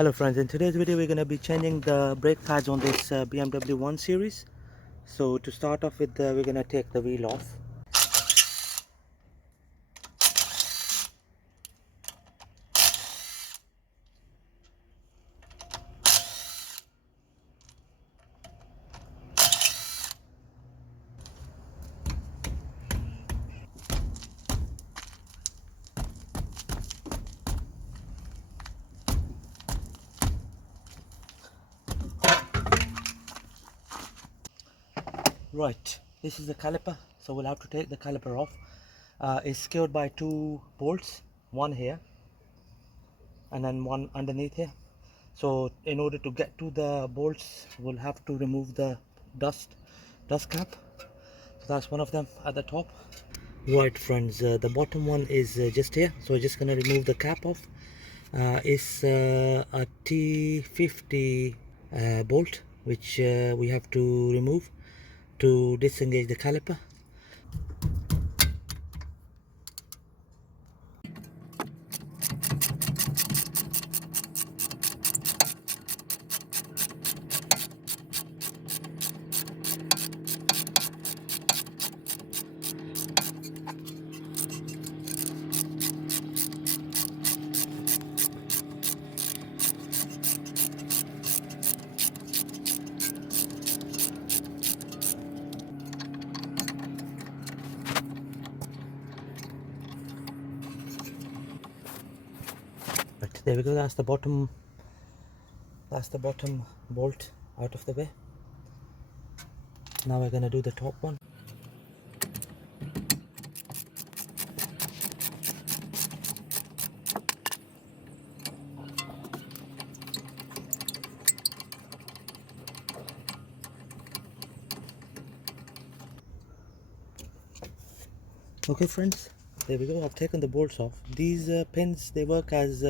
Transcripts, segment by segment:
Hello friends, in today's video we're going to be changing the brake pads on this BMW 1 Series. So to start off with, we're going to take the wheel off. Right, this is the caliper, so we'll have to take the caliper off. It's secured by two bolts, one here and then one underneath here. So in order to get to the bolts, we'll have to remove the dust cap. So that's one of them at the top. Right friends, the bottom one is just here, so we're just going to remove the cap off. It's a T50 bolt which we have to remove to disengage the caliper. Right, there we go. That's the bottom bolt out of the way. Now we're going to do the top one. Okay friends, there we go. I've taken the bolts off. These pins, they work as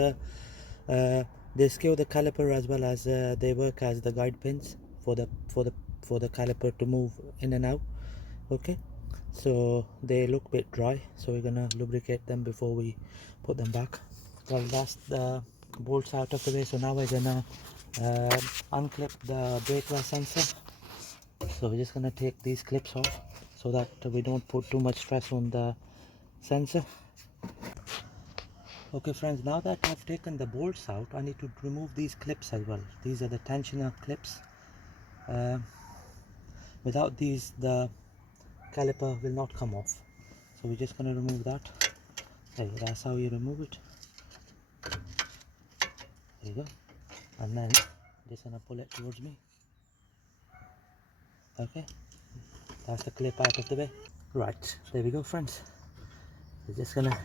they secure the caliper as well as they work as the guide pins for the caliper to move in and out. Okay, so they look a bit dry, so we're gonna lubricate them before we put them back. Well, that's the bolts out of the way, so now we're gonna unclip the brake sensor. So we're just gonna take these clips off so that we don't put too much stress on the sensor. Okay friends, now that I've taken the bolts out, I need to remove these clips as well. These are the tensioner clips. Without these, the caliper will not come off. So we're just going to remove that. There, that's how you remove it. There you go. And then just going to pull it towards me. Okay, that's the clip out of the way. Right, there we go friends. We're just going to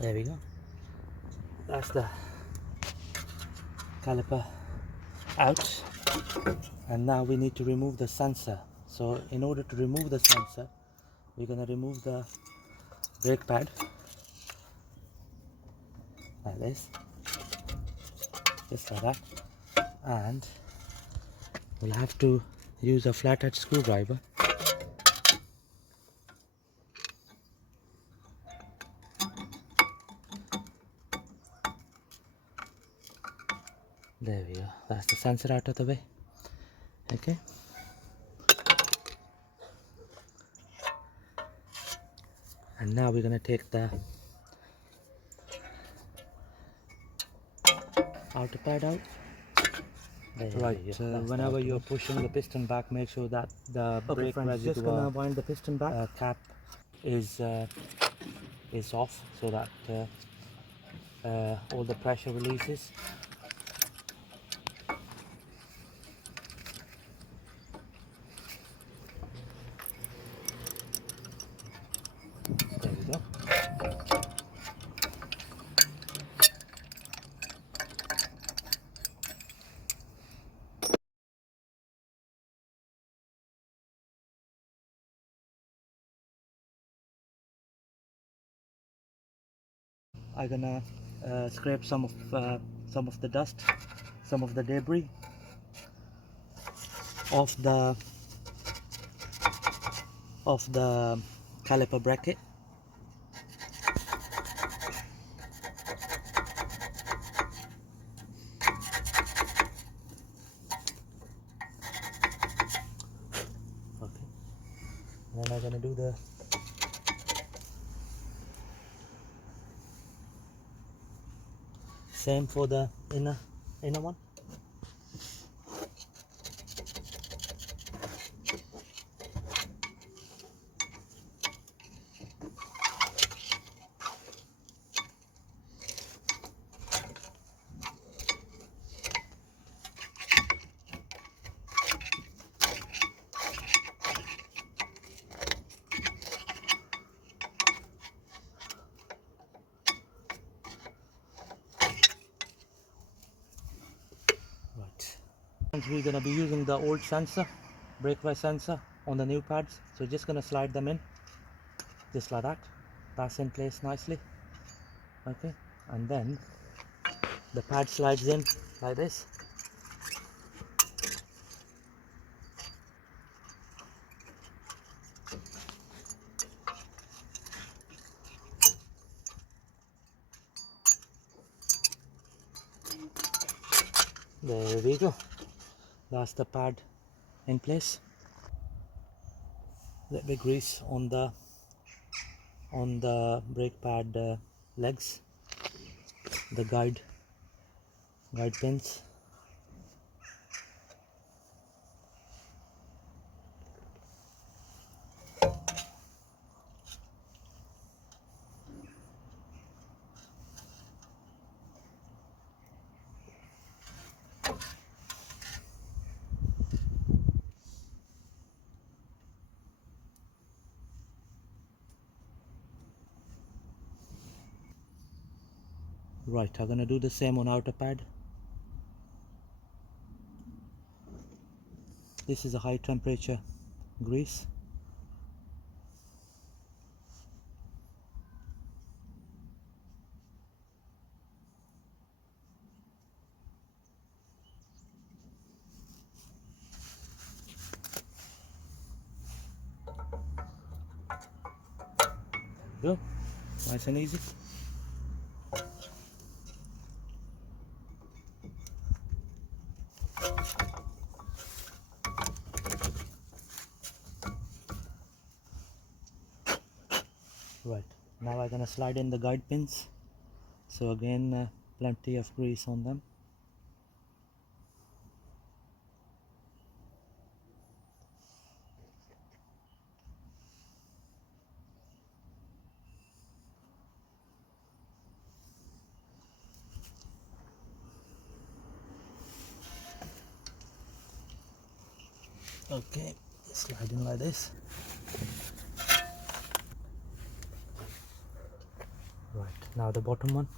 there we go. That's the caliper out. And now we need to remove the sensor. So in order to remove the sensor, we're going to remove the brake pad like this, just like that, and we'll have to use a flathead screwdriver there we go. That's the sensor out of the way. Okay, and now we're going to take the outer pad out. Right, whenever you're pushing the piston back, make sure that the brake residue just gonna wind the piston back cap is off, so that all the pressure releases. There we go. I'm gonna scrape some of the dust, some of the debris off the of the caliper bracket. Okay, and then I'm gonna do the same for the inner one. Right. We're gonna be using the old sensor, breakaway sensor on the new pads. So just gonna slide them in, just like that. That's in place nicely. Okay, and then the pad slides in like this. There we go. That's the pad in place. Let me grease on the brake pad legs, the guide pins. Right, I'm gonna do the same on outer pad. This is a high temperature grease. Go, nice and easy. Right, now I'm gonna slide in the guide pins. So again, plenty of grease on them. Okay, slide in like this. Right, now the bottom one.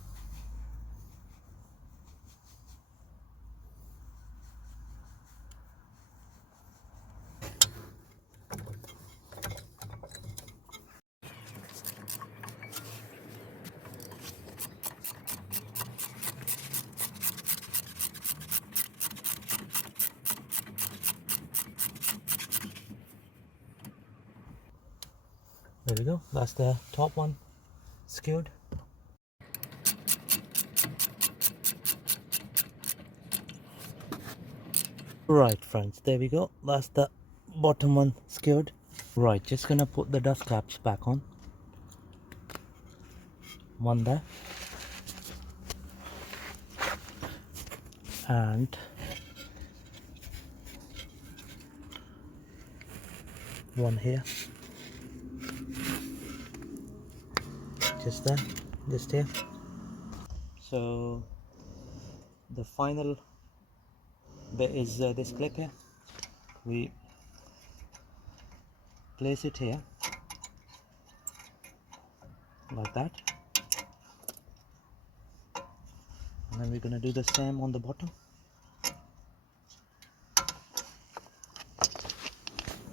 There we go, that's the top one skewed. Right friends, there we go, that's the bottom one skewed. Right, just gonna put the dust caps back on. One there. And one here. Just there, just here. So the final bit is this clip here. We place it here like that, and then we're going to do the same on the bottom.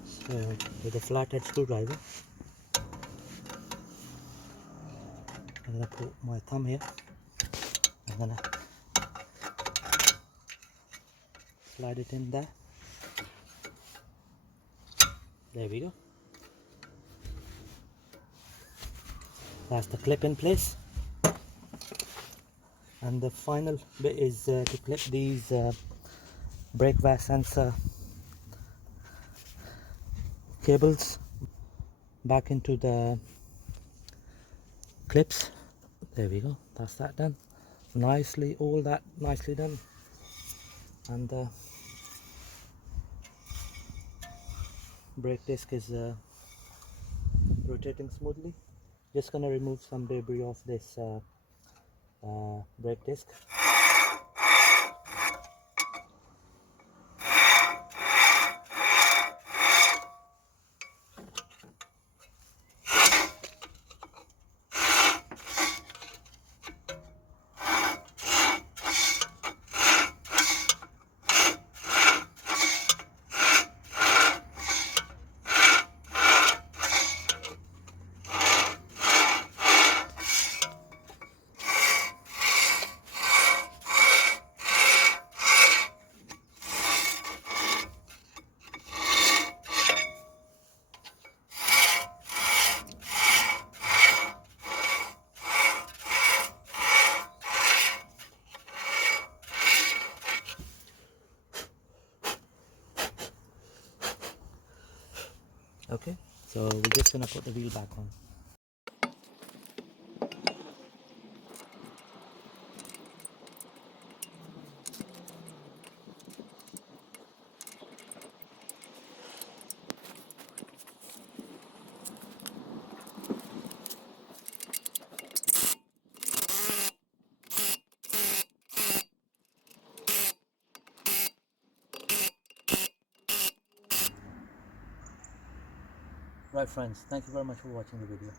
So with a flathead screwdriver, I'm going to put my thumb here. I'm going to slide it in there. There we go. That's the clip in place. And the final bit is to clip these brake valve sensor cables back into the clips. There we go, that's that done nicely, all that nicely done. And the brake disc is rotating smoothly. Just gonna remove some debris off this brake disc. Okay, so we're just gonna put the wheel back on. Right friends, thank you very much for watching the video.